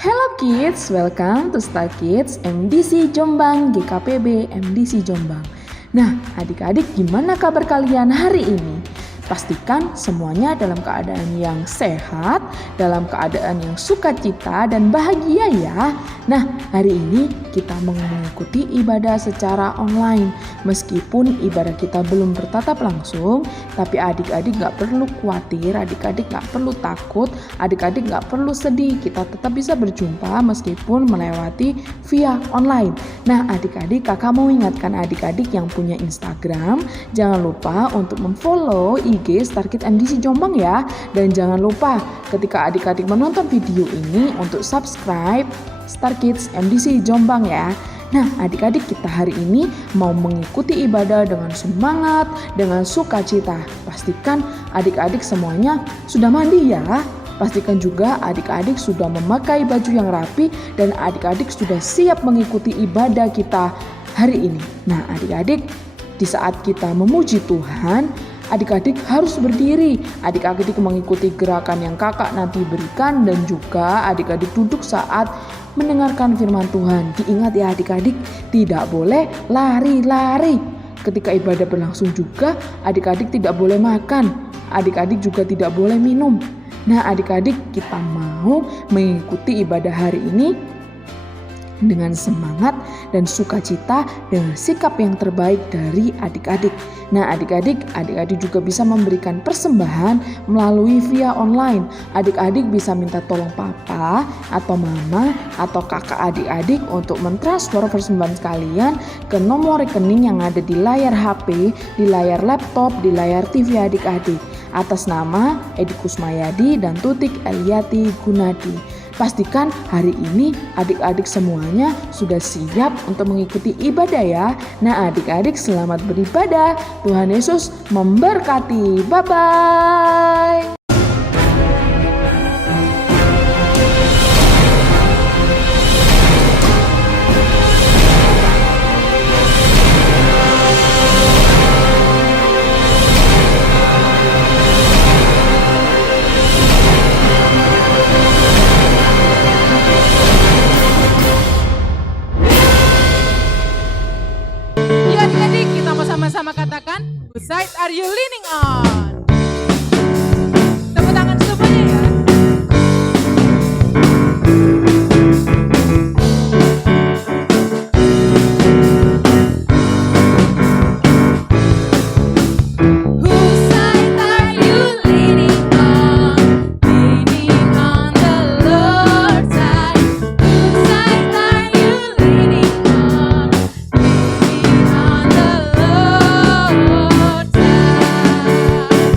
Hello kids, welcome to Star Kids MDC Jombang GKPB MDC Jombang. Nah, adik-adik gimana kabar kalian hari ini? Pastikan semuanya dalam keadaan yang sehat, dalam keadaan yang sukacita dan bahagia ya. Nah, hari ini kita mengikuti ibadah secara online. Meskipun ibadah kita belum bertatap langsung, tapi adik-adik gak perlu khawatir, adik-adik gak perlu takut, adik-adik gak perlu sedih. Kita tetap bisa berjumpa meskipun melewati via online. Nah, adik-adik, kakak mau ingatkan adik-adik yang punya Instagram, jangan lupa untuk memfollow IG Star Kids MDC Jombang ya. Dan jangan lupa ketika adik-adik menonton video ini untuk subscribe Star Kids MDC Jombang ya. Nah, adik-adik, kita hari ini mau mengikuti ibadah dengan semangat, dengan sukacita. Pastikan adik-adik semuanya sudah mandi ya. Pastikan juga adik-adik sudah memakai baju yang rapi dan adik-adik sudah siap mengikuti ibadah kita hari ini. Nah, adik-adik, di saat kita memuji Tuhan, adik-adik harus berdiri. Adik-adik mengikuti gerakan yang kakak nanti berikan dan juga adik-adik duduk saat mendengarkan firman Tuhan. Diingat ya adik-adik, tidak boleh lari-lari. Ketika ibadah berlangsung juga, adik-adik tidak boleh makan. Adik-adik juga tidak boleh minum. Nah, adik-adik, kita mau mengikuti ibadah hari ini dengan semangat dan sukacita dengan sikap yang terbaik dari adik-adik. Nah, adik-adik juga bisa memberikan persembahan melalui via online. Adik-adik bisa minta tolong papa atau mama atau kakak adik-adik untuk mentransfer persembahan sekalian ke nomor rekening yang ada di layar HP, di layar laptop, di layar TV adik-adik atas nama Edi Kusmayadi dan Tutik Eliati Gunadi. Pastikan hari ini adik-adik semuanya sudah siap untuk mengikuti ibadah ya. Nah, adik-adik selamat beribadah. Tuhan Yesus memberkati. Bye-bye. Sama-sama katakan, whose side are you leaning on? Tepuk tangan semuanya ya. Whose side are you leaning on? Leaning on the Lord's side. Whose side are you leaning on? Leaning on the Lord's side.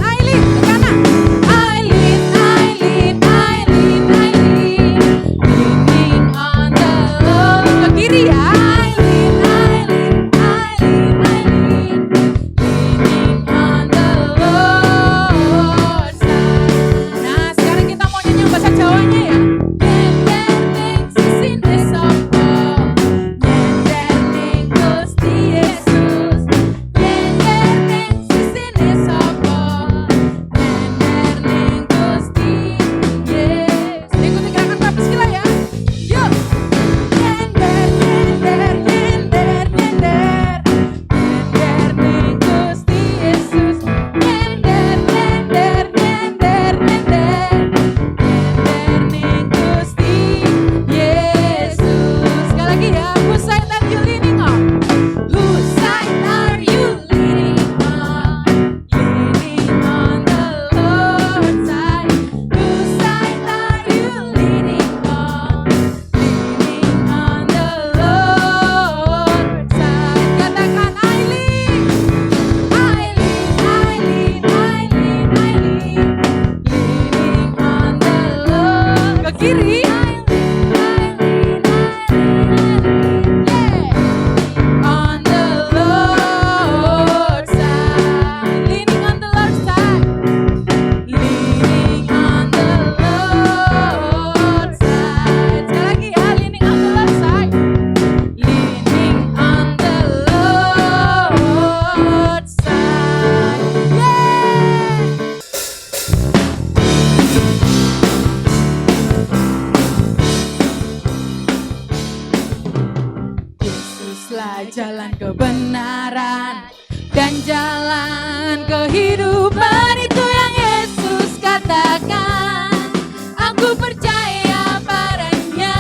Yesuslah jalan kebenaran dan jalan kehidupan. Itu yang Yesus katakan. Aku percaya padanya,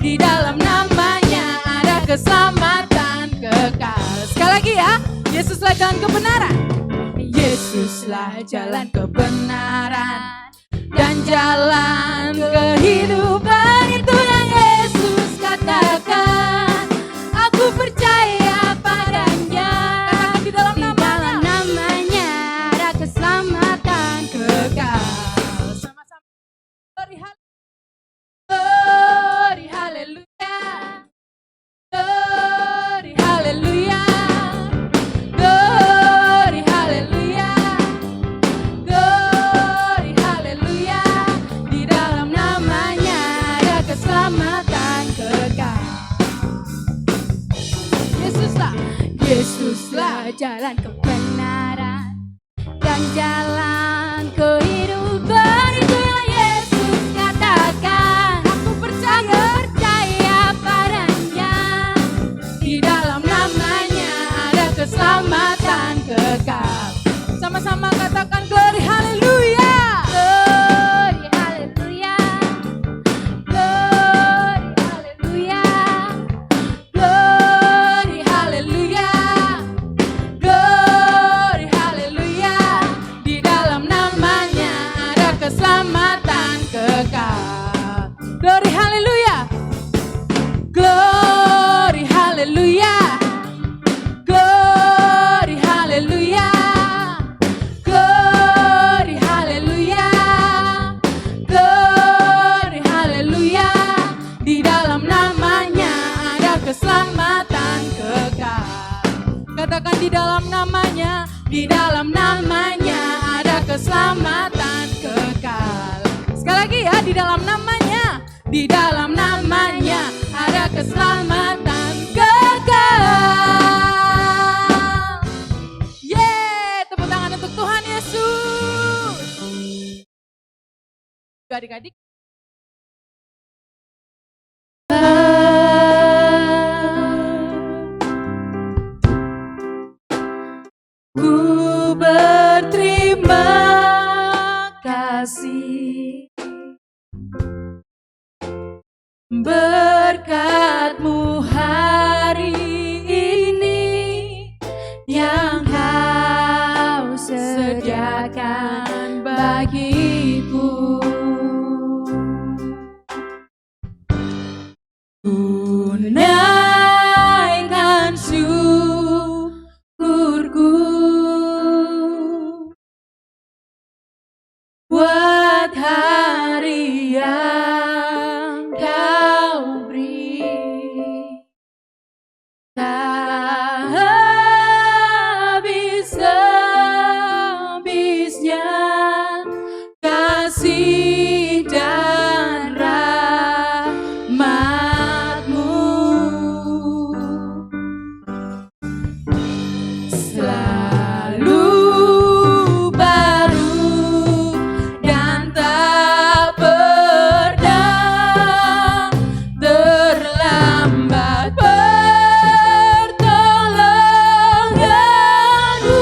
di dalam namanya ada keselamatan kekal. Sekali lagi ya, Yesuslah jalan kebenaran. Yesuslah jalan kebenaran dan jalan kehidupan. Itu yang Yesus katakan. Aku percaya padanya, di dalam namanya ada keselamatan kekal. Sama-sama. Glory haleluya. Glory haleluya. Glory haleluya. Glory haleluya. Di dalam namanya ada keselamatan kekal. Yesuslah jalan kebenaran dan jalan kehidupan. Itu yang Yesus katakan. Aku percaya padanya, di dalam namanya ada keselamatan kekal. Sama-sama katakan glory haleluya. Glory haleluya. Glory haleluya. Glory haleluya. Glory haleluya. Di dalam namanya ada keselamatan kekal. Glory haleluya. Glory haleluya. Glory haleluya. Glory haleluya. Glory haleluya. Di dalam namanya ada keselamatan kekal. Katakan di dalam namanya ada keselamatan kekal. Sekali lagi ya, di dalam namanya ada keselamatan kekal. Yeay, tepuk tangan untuk Tuhan Yesus. Adik-adik. Ku berterima kasih berkat-Mu hari ini yang Kau sediakan bagiku. Ku naikkan syukurku buat hari yang Kau beri. Tak habis-habisnya kasih dan rahmat-Mu. Selalu baru dan tak pernah terlambat pertolongan-Mu.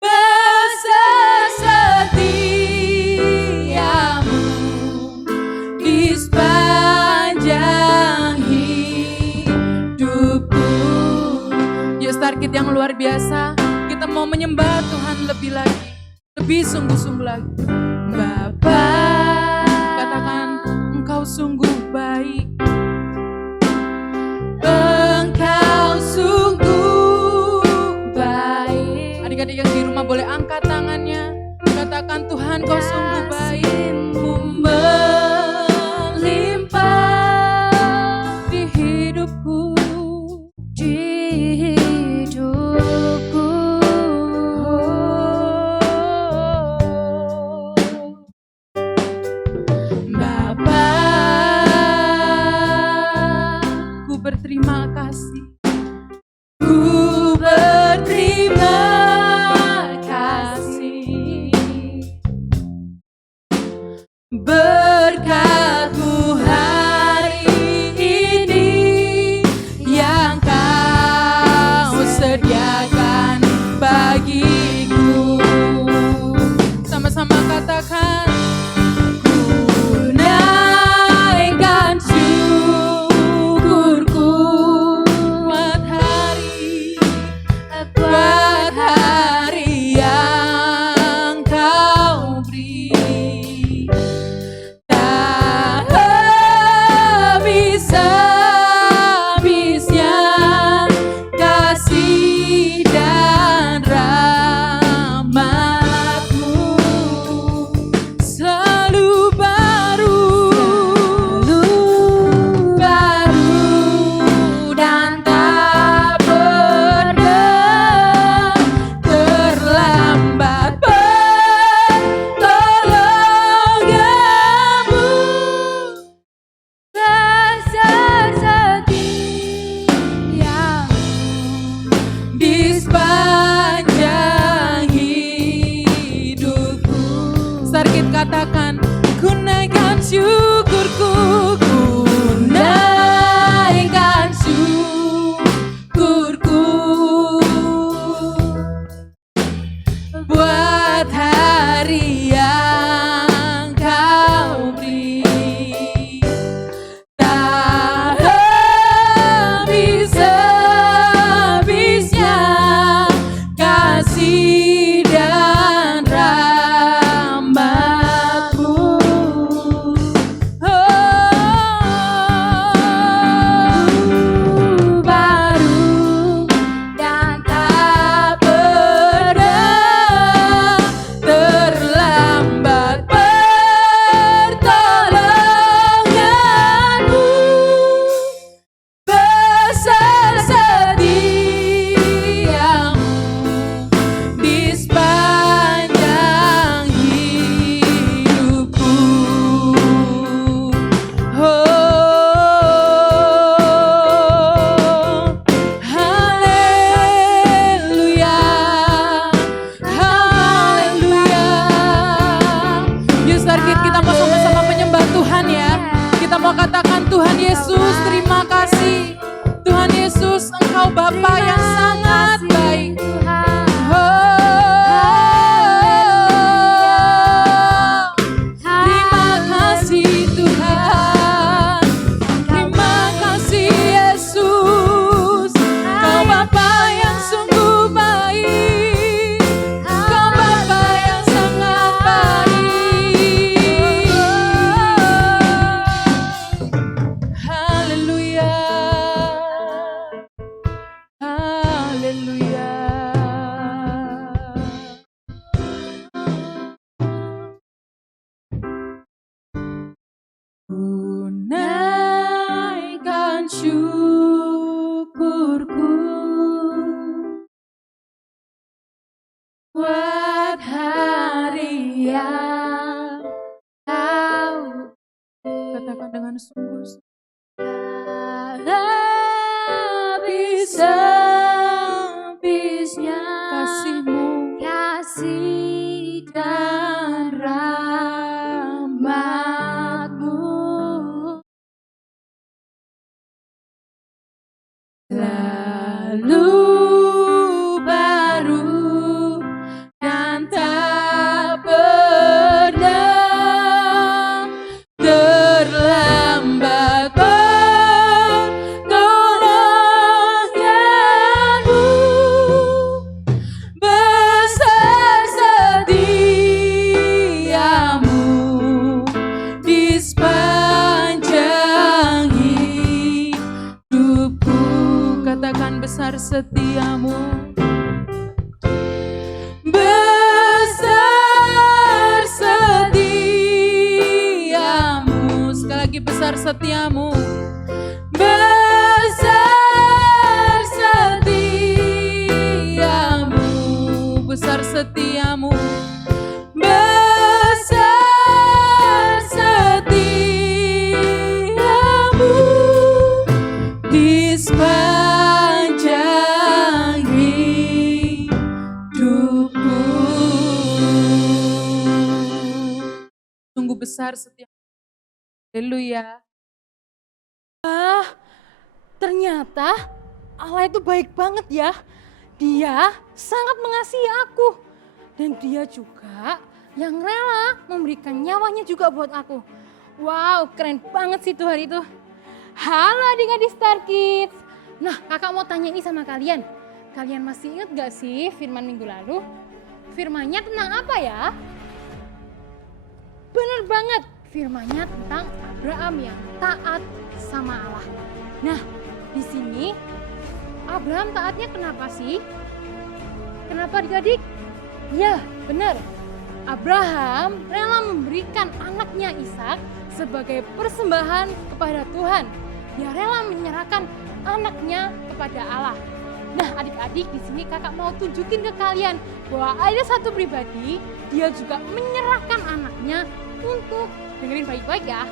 Besar setiamu di sepanjang hidupku. Yuk Starkid yang luar biasa, kita mau menyembah Tuhan lebih lagi, lebih sungguh-sungguh lagi. Bapa, katakan Engkau sungguh baik. Engkau sungguh baik. Adik-adik yang di rumah boleh angkat tangannya, katakan Tuhan Kau sungguh baik-Mu melimpah di hidupku. Bapa, ku berterima kasih. Ku berterima Tuhan Yesus, terima kasih. Tuhan Yesus, Engkau Bapa yang sangat baik. Terima kasih Tuhan. Terima kasih Yesus. Kau Bapa yang sungguh baik. Kau Bapa yang sangat baik. Haleluya. Haleluya. Ku naikkan syukurku buat hari yang kau. Katakan dengan sungguh. Habis-habisnya kasih-Mu, kasih dan rahmat-Mu selalu baru dan tak pernah terlambat. Pertolonganmu besar setiamu di sepanjang hidupku. Katakan besar setiamu. Besar setiamu. Sekali lagi, besar setiamu. Besar setiamu. Besar setiamu. Besar setiamu di sepanjang hidupku. Sungguh besar setiamu. Haleluya. Ternyata Allah itu baik banget ya. Dia sangat mengasihi aku. Dan dia juga yang rela memberikan nyawanya juga buat aku. Wow, keren banget sih Tuhan itu. Halo adik-adik Star Kids. Nah, kakak mau tanya ini sama kalian. Kalian masih ingat gak sih firman minggu lalu? Firmannya tentang apa ya? Bener banget, firmannya tentang Abraham yang taat sama Allah. Nah, di sini Abraham taatnya kenapa sih? Kenapa adik-adik? Ya, benar. Abraham rela memberikan anaknya Ishak sebagai persembahan kepada Tuhan. Dia rela menyerahkan anaknya kepada Allah. Nah, adik-adik, di sini kakak mau tunjukin ke kalian bahwa ada satu pribadi, dia juga menyerahkan anaknya untuk, dengerin baik-baik ya,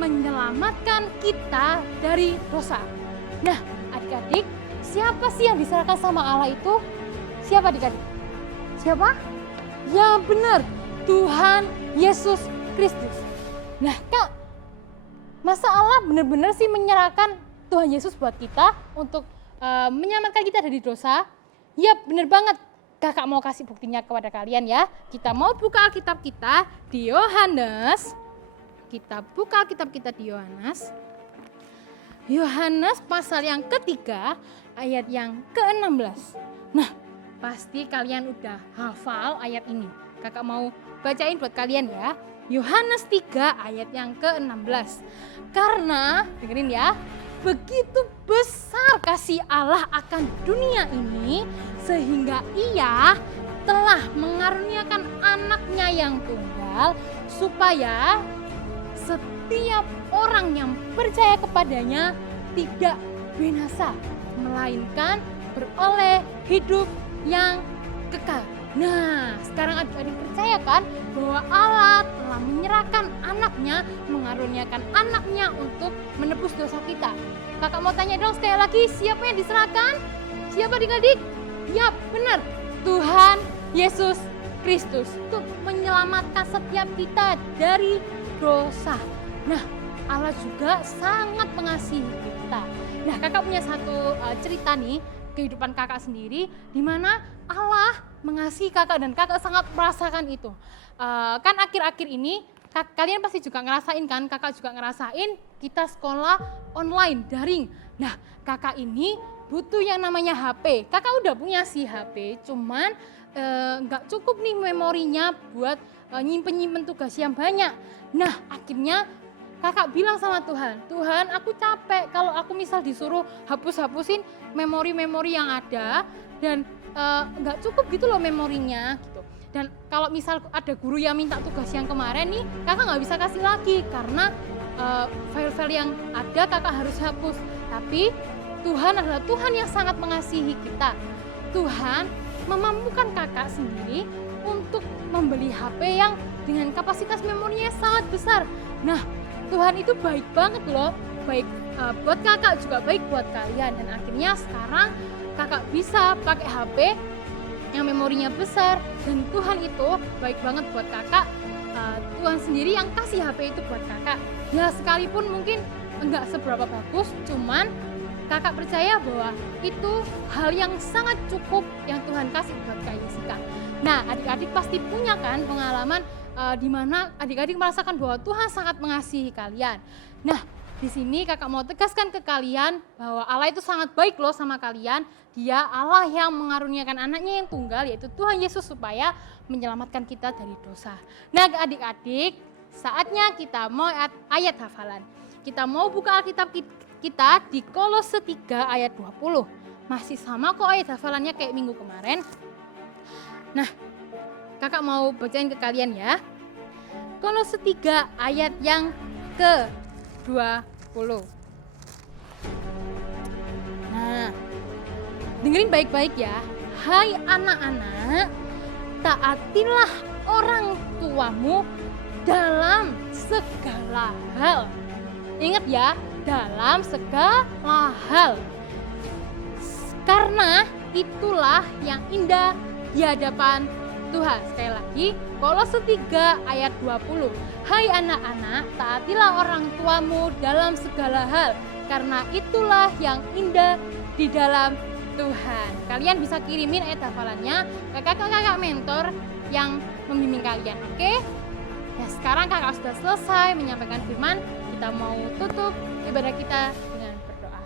menyelamatkan kita dari dosa. Nah, adik-adik, siapa sih yang diserahkan sama Allah itu? Siapa adik-adik? Siapa? Ya benar, Tuhan Yesus Kristus. Nah, Kak, masa Allah benar-benar sih menyerahkan Tuhan Yesus buat kita untuk menyelamatkan kita dari dosa? Ya benar banget. Kakak mau kasih buktinya kepada kalian ya. Kita mau buka Alkitab kita di Yohanes. Kita buka Alkitab kita di Yohanes. Yohanes pasal yang ketiga ayat yang ke-16. Nah, pasti kalian udah hafal ayat ini. Kakak mau bacain buat kalian ya. Yohanes 3 ayat yang ke-16. Karena, dengerin ya, begitu besar kasih Allah akan dunia ini sehingga Ia telah mengaruniakan anaknya yang tunggal supaya setiap orang yang percaya kepadanya tidak binasa melainkan beroleh hidup yang kekal. Nah, sekarang adik-adik percaya kan bahwa Allah telah menyerahkan anaknya, mengaruniakan anaknya untuk menebus dosa kita. Kakak mau tanya dong sekali lagi, siapa yang diserahkan? Siapa adik-adik? Ya benar, Tuhan Yesus Kristus untuk menyelamatkan setiap kita dari dosa. Nah, Allah juga sangat mengasihi kita. Nah, kakak punya satu cerita nih, kehidupan kakak sendiri, di mana Allah mengasihi kakak dan kakak sangat merasakan itu. Kan akhir-akhir ini, kalian pasti juga ngerasain kan, kakak juga ngerasain kita sekolah online, daring. Nah, kakak ini butuh yang namanya HP. Kakak udah punya sih HP, cuman nggak cukup nih memorinya buat nyimpen tugas yang banyak. Nah, akhirnya kakak bilang sama Tuhan, Tuhan aku capek kalau aku misal disuruh hapus-hapusin memori-memori yang ada dan nggak cukup gitu loh memorinya gitu. Dan kalau misal ada guru yang minta tugas yang kemarin nih, kakak nggak bisa kasih lagi karena file-file yang ada kakak harus hapus. Tapi Tuhan adalah Tuhan yang sangat mengasihi kita. Tuhan memampukan kakak sendiri untuk membeli HP yang dengan kapasitas memorinya sangat besar. Nah, Tuhan itu baik banget loh, baik buat kakak juga baik buat kalian. Dan akhirnya sekarang kakak bisa pakai HP yang memorinya besar dan Tuhan itu baik banget buat kakak. Tuhan sendiri yang kasih HP itu buat kakak. Ya sekalipun mungkin enggak seberapa bagus, cuman kakak percaya bahwa itu hal yang sangat cukup yang Tuhan kasih buat Kak Jessica. Nah, adik-adik pasti punya kan pengalaman di mana adik-adik merasakan bahwa Tuhan sangat mengasihi kalian. Nah, di sini kakak mau tegaskan ke kalian bahwa Allah itu sangat baik loh sama kalian. Dia Allah yang mengaruniakan anaknya yang tunggal, yaitu Tuhan Yesus, supaya menyelamatkan kita dari dosa. Nah, adik-adik, saatnya kita mau ayat hafalan. Kita mau buka Alkitab kita di Kolose 3 ayat 20. Masih sama kok ayat hafalannya kayak minggu kemarin. Nah, kakak mau bacain ke kalian ya. Kolose 3 ayat yang ke-20. Nah, dengerin baik-baik ya. Hai anak-anak, taatilah orang tuamu dalam segala hal. Ingat ya, dalam segala hal. Karena itulah yang indah di hadapan Tuhan. Sekali lagi, Kolose 3 ayat 20. Hai anak-anak, taatilah orang tuamu dalam segala hal, karena itulah yang indah di dalam Tuhan. Kalian bisa kirimin ayat hafalannya ke kakak-kakak mentor yang membimbing kalian, oke? Nah, sekarang kakak sudah selesai menyampaikan firman. Kita mau tutup ibadah kita dengan berdoa.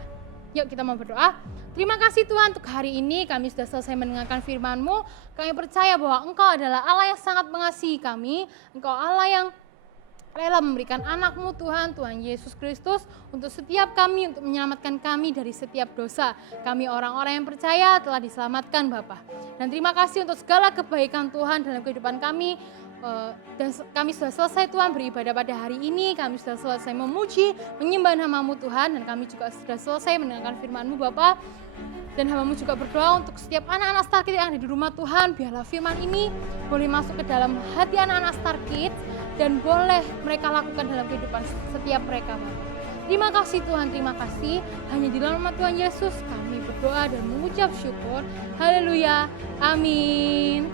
Yuk kita mau berdoa. Terima kasih Tuhan untuk hari ini kami sudah selesai mendengarkan firman-Mu. Kami percaya bahwa Engkau adalah Allah yang sangat mengasihi kami. Engkau Allah yang rela memberikan anak-Mu Tuhan, Tuhan Yesus Kristus untuk setiap kami, untuk menyelamatkan kami dari setiap dosa. Kami orang-orang yang percaya telah diselamatkan Bapa. Dan terima kasih untuk segala kebaikan Tuhan dalam kehidupan kami. Dan kami sudah selesai Tuhan beribadah pada hari ini. Kami sudah selesai memuji, menyembah nama-Mu Tuhan. Dan kami juga sudah selesai mendengarkan firman-Mu Bapa. Dan hamba-Mu juga berdoa untuk setiap anak-anak Star Kids yang ada di rumah Tuhan. Biarlah firman ini boleh masuk ke dalam hati anak-anak Star Kids. Dan boleh mereka lakukan dalam kehidupan setiap mereka Bapa. Terima kasih Tuhan, terima kasih. Hanya di dalam nama Tuhan Yesus kami berdoa dan mengucap syukur. Haleluya, amin.